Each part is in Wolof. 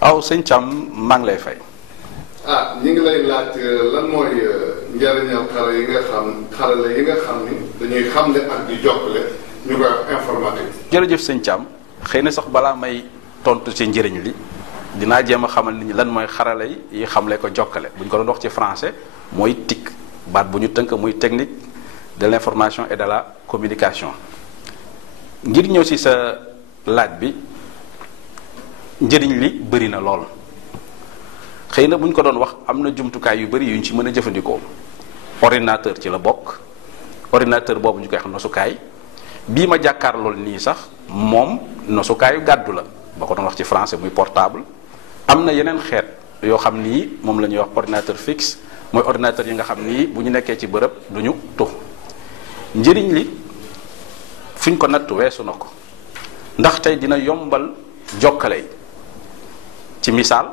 aw sëñ Thiam maa ngi lay fay. ñi ngi lay laaj lan mooy njëriñal xarala yi nga xam ni dañuy xamle ak di jokkale ñu koy wax informatique. jërëjëf sëñ Thiam xëy na sax balaa may tontu ci njëriñ li dinaa jéem a xamal nit ñi lan mooy xarala yi xamle ko jokkale bu ñu ko doon wax ci français mooy TIC baat bu ñu tënk muy technique de l'information et de la communication. ngir ñëw ci sa laaj bi njëriñ li bëri na lool xëy na bu ñu ko doon wax am na jumtukaay yu bëri yu ñu ci mën a jëfandikoo ordinateur ci la bokk ordinateur boobu ñu koy xam nosukaay bii ma jàkkaar lool nii sax moom nosukaayu gàddu la ba ko doon wax ci français muy portable am na yeneen xeet yoo xam ni moom la ñuy wax ordinateur fixe mooy ordinateur yi nga xam ni bu ñu nekkee ci bërëb du ñu tux njëriñ li fi ñu ko natt weesu na ko ndax tey dina yombal jokkale ci misaal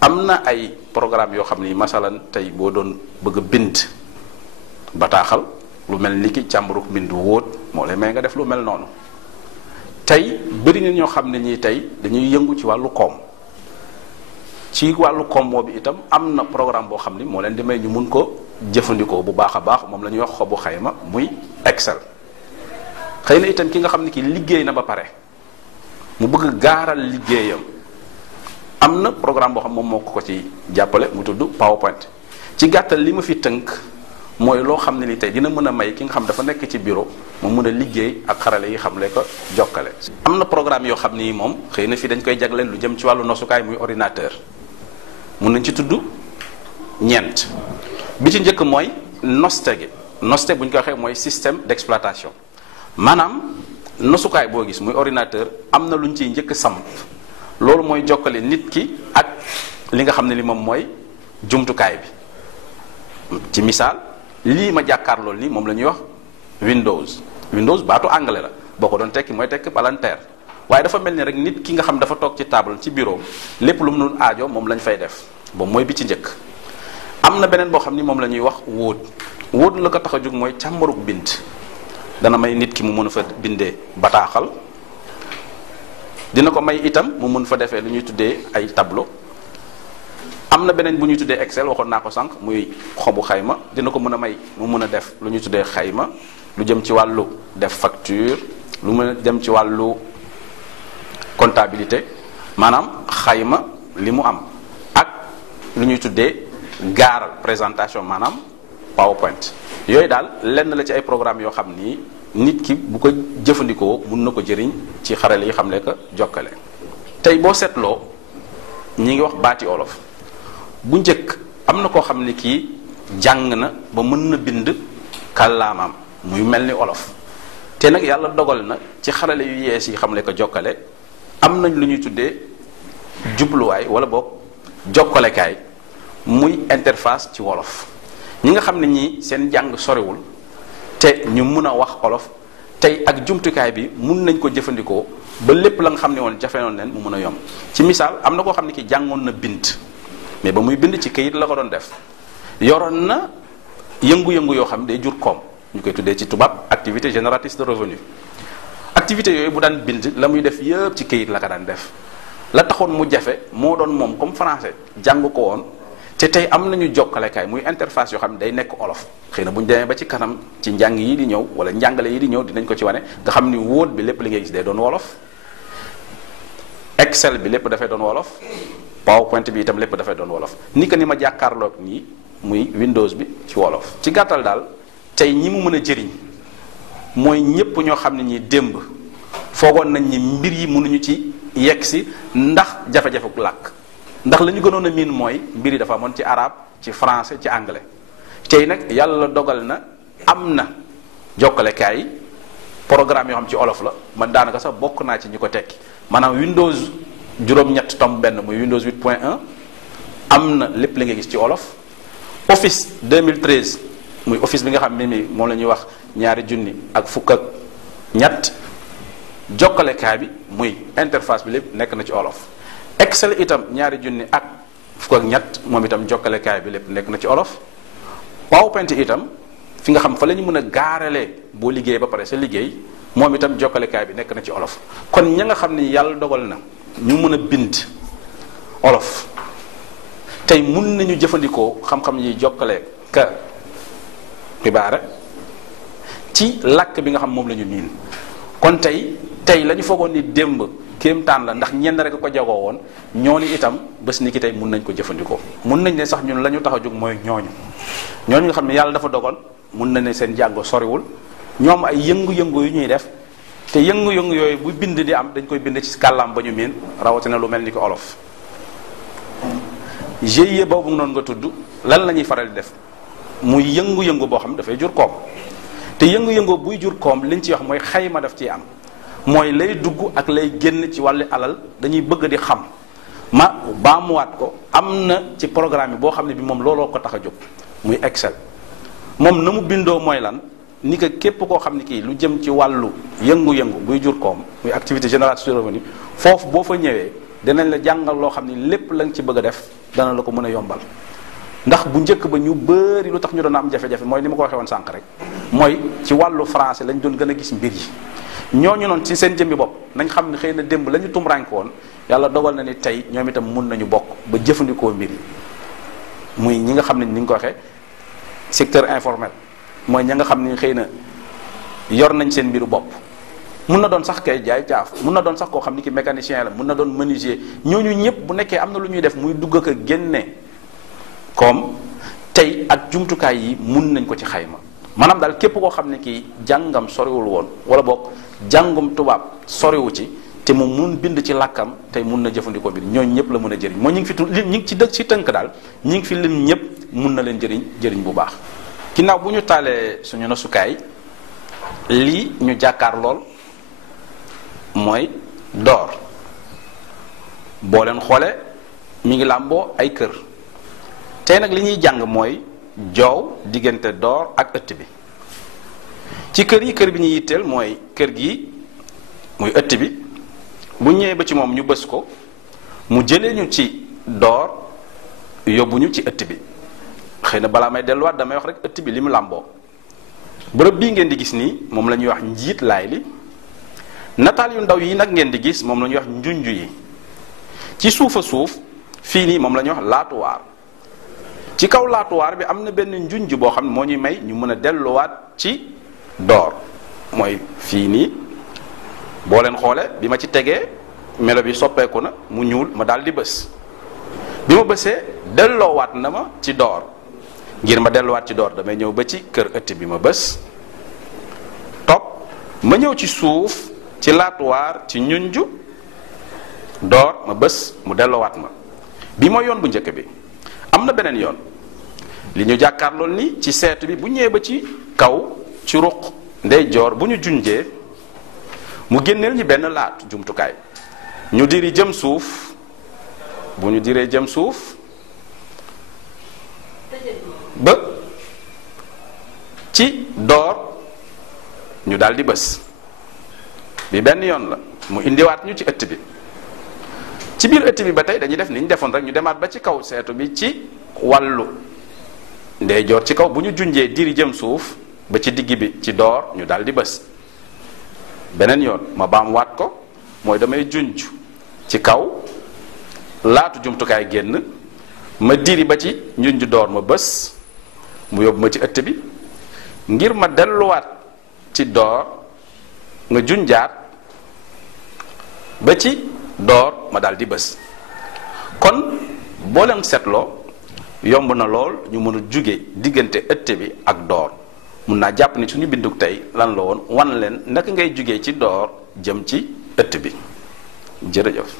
am na ay programme yoo xam ni masalan tey boo doon bëgg a bind bataaxal lu mel ni ki càmbaruk bind wóot moo lay may nga def lu mel noonu tey bëri na ñoo xam ne ñii tey dañuy yëngu ci wàllu koom ci wàllu koom boobu itam am na programme boo xam ni moo leen di may ñu mun ko jëfandikoo bu baax a baax moom la ñuy wax xobu xayma muy Excel xëy na itam ki nga xam ne ki liggéey na ba pare mu bëgg gaaral liggéeyam am na programme boo xam moom moo ko ci jàppale mu tudd PowerPoint ci gàttal li ma fi tënk mooy loo xam ne ni tey dina mën a may ki nga xam dafa nekk ci bureau mu mën a liggéey ak xarale yi xamle ko jokkale. am na programme yoo xam ni moom xëy na fii dañ koy jagleel lu jëm ci wàllu nosukaay muy ordinateur mun nañ ci tudd ñeent bi ci njëkk mooy noste gi noste bu ñu ko waxee mooy système d'exploitation maanaam nosukaay boo gis muy ordinateur am na lu ñu ciy njëkk samp loolu mooy jokkale nit ki ak li nga xam ne li moom mooy jumtukaay bi ci misaal lii ma jàkkaar loolu nii moom la ñuy wax Windows baatu anglais la boo ko doon tekki mooy tekki palanteer waaye dafa mel ni rek nit ki nga xam dafa toog ci table ci bureau lépp lu mu nun aajo moom lañ fay def boobu mooy bi ci njëkk am na beneen boo xam ni moom la ñuy wax Word la ko tax a jóg mooy càmbaruk bind dana may nit ki mu mën a fa bindee bataaxal dina ko may itam mu mën fa defee lu ñuy tuddee ay tableau am na beneen bu ñuy tuddee Excel waxoon naa ko sànq muy xobu xayma dina ko mën a may mu mën a def lu ñuy tuddee xayma lu jëm ci wàllu def facture lu mën a jëm ci wàllu comptabilité maanaam xayma li mu am ak lu ñuy tuddee gaaral présentation maanaam PowerPoint yooyu daal lenn la ci ay programme yoo xam ni nit ki bu ko jëfandikoo mun na ko jëriñ ci xarale yi xam ne que jokkale tey boo seetloo ñi ngi wax baati olof bu njëkk am na koo xam ne kii jàng na ba mën na bind kàllaamaam muy mel ni olof te nag yàlla dogal na ci xarale yu yees yi xam ne que jokkale am nañ lu ñuy tuddee jubluwaay wala boog jokkalekaay muy interface ci wolof ñi nga xam ne ñii seen jàng sorewul te ñu mun a wax olof tey ak jumtukaay bi mun nañ ko jëfandikoo ba lépp la nga xam ne woon jafe noon leen mu mun a yomb ci misaal am na koo xam ne ki jàngoon na bind mais ba muy bind ci këyit la ko doon def yoroon na yëngu-yëngu yoo xam ne day jur koom ñu koy tuddee ci tubaab activité génératrice de revenu activité yooyu bu daan bind la muy def yëpp ci këyit la ko daan def la taxoon mu jafe moo doon moom comme français jàng ko woon te tey am nañu jokkalekaay muy interface yoo xam ne day nekk olof xëy na bu ñu demee ba ci kanam ci njàng yi di ñëw wala njàngale yi di ñëw dinañ ko ci wane nga xam ni Word bi lépp li ngay gis day doon wolof Excel bi lépp dafay doon wolof PowerPoint bi itam lépp dafay doon wolof ni que ni ma jàkkaarloog nii muy Windows bi ci wolof ci gàttal daal tey ñi mu mën a jëriñ mooy ñépp ñoo xam ne ñi démb foogoon nañ ni mbir yi mënuñu ci yegg si ndax jafe-jafe ku làkk ndax la ñu gënoon a miin mooy mbir yi dafa amoon ci arabe ci français ci anglais tey nag yàlla dogal na am na jokkalekaay programme yoo xam ci olof la man daanaka sax bokk naa ci ñi ko tekki maanaam Windows juróom-ñett tomb benn muy Windows 8.1 am na lépp li nga gis ci olof Office 2013 muy office bi nga xam ne ni moom la ñuy wax ñaari junni ak fukk ak ñett jokkalekaay bi muy interface bi lépp nekk na ci olof Excel itam ñaari junni ak fukk ak ñett moom itam jokkalekaay bi lépp nekk na ci olof PowerPoint itam fi nga xam fa la ñu mën a gaaralee boo liggéey ba pare sa liggéey moom itam jokkalekaay bi nekk na ci olof. kon ña nga xam ni yàlla dogal na ñu mën a bind olof tey mun nañu jëfandikoo xam-xam yi jokkale ka xibaara ci làkk bi nga xam moom la ñu niin kon tey la ñu foogoon ni démb kéemtaan la ndax ñenn rek ko jagoo woon ñoo ni itam bés ni ki tey mun nañ ko jëfandikoo. mun nañ ne sax ñun la ñu tax a jóg mooy ñooñu nga xam ne yàlla dafa dogal mun na ne seen jàngo soriwul ñoom ay yëngu-yëngu yu ñuy def te yëngu-yëngu yooyu bu bind di am dañ koy bind ci kàllaam ba ñu miin rawatina lu mel ni ko olof. GIE boobu noonu nga tudd lan la ñuy faral di def muy yëngu-yëngu boo xam dafay jur koom te yëngu-yëngu buy jur koom liñ ci wax mooy xayma daf ciy am mooy lay dugg ak lay génn ci wàllu alal dañuy bëgg di xam ma baamuwaat ko am na ci programme bi boo xam ne bi moom looloo ko tax a jóg muy Excel moom na mu bindoo mooy lan ni que képp koo xam ne kii lu jëm ci wàllu yëngu-yëngu buy jur koom muy activité génératrice de revenu foofu boo fa ñëwee dinañ la jàngal loo xam ni lépp la nga ci bëgg a def dana la ko mën a yombal. ndax bu njëkk ba ñu bëri lu tax ñu doon am jafe-jafe mooy ni ma ko waxee woon sànq rek mooy ci wàllu français lañ doon gën a gis mbir yi ñooñu noonu ci seen jëmmi bopp nañ xam ne xëy na démb la ñu tumrank woon yàlla dogal na ni tey ñoom itam mun nañu bokk ba jëfandikoo mbir yi muy ñi nga xam ne ni nga ko waxee secteur informel mooy ña nga xam ne xëy na yor nañ seen mbiru bopp mun na doon sax kay jaay caaf mun na doon sax koo xam ni ki mécanicien la mun na doon menuisier ñooñu ñëpp bu nekkee am na lu ñuy def muy dugg ak a génne comme tey ak jumtukaay yi mun nañ ko ci xayma maanaam daal képp koo xam ne kii jàngam soriwul woon wala boog jàngum tubaab soriwu ci te mu mun bind ci làkkam tey mun na jëfandikoo bi ñooñu ñëpp la mën a jëriñ mooy ñu ngi fi ñu ngi ci dëkk ci tënk daal ñu ngi fi lim ñëpp mun na leen jëriñ bu baax. ginnaaw bu ñu taalee suñu nasukaay lii ñu jàkkaar lool mooy door boo leen xoolee mi ngi làmboo ay kër tey nag li ñuy jàng mooy joow diggante door ak ëtt bi ci kër bi ñuy yitteel mooy kër gi muy ëtt bi bu ñëwee ba ci moom ñu bës ko mu jëlee ñu ci door yóbbu ñu ci ëtt bi xëy na balaa may delluwaat damay wax rek ëtt bi li mu làmboo bërëb bii ngeen di gis nii moom la ñuy wax njiit laay li nataal yu ndaw yi nag ngeen di gis moom la ñuy wax njunju yi ci suufa suuf fii nii moom la ñuy wax laatuwaar ci kaw laatuwaar bi am na benn njunj boo xam ne moo ñuy may ñu mën a delluwaat ci door mooy fii nii boo leen xoole bi ma ci tegee melo bi soppeeku na mu ñuul ma daal di bës bi ma bësee delloowaat na ma ci door ngir ma delluwaat ci door damay ñëw ba ci kër ëtt bi ma bës topp ma ñëw ci suuf ci laatuwaar ci njunju door ma bës mu delloowaat ma bi mooy yoon bu njëkk bi am na beneen yoon li ñu jàkkaarlool ni ci seetu bi bu ñëwee ba ci kaw ci ruq ndeyjoor bu ñu junjee mu génneel ñi benn laatu jumtukaay ñu diri jëm suuf bu ñu diree jëm suuf ba ci door ñu daldi bës bi benn yoon la mu indiwaat ñu ci ëtt bi ci biir ëtt bi ba tey dañuy def ni ñu defoon rek ñu demaat ba ci kaw seetu bi ci wàllu ndeyjoor ci kaw bu ñu junjee diri jëm suuf ba ci digg bi ci door ñu daldi bës beneen yoon ma baamuwaat ko mooy damay junj ci kaw laatu jumtukaay génn ma diri ba ci njunj door ma bës mu yóbbu ma ci ëtt bi ngir ma delluwaat ci door nga junjaat ba ci door ma daal di bës kon boo leen seetloo yomb na lool ñu mën a jóge diggante ëtt bi ak door mun naa jàpp ni suñu binduk tey lan la woon wan leen naka ngay jóge ci door jëm ci ëtt bi jërëjëf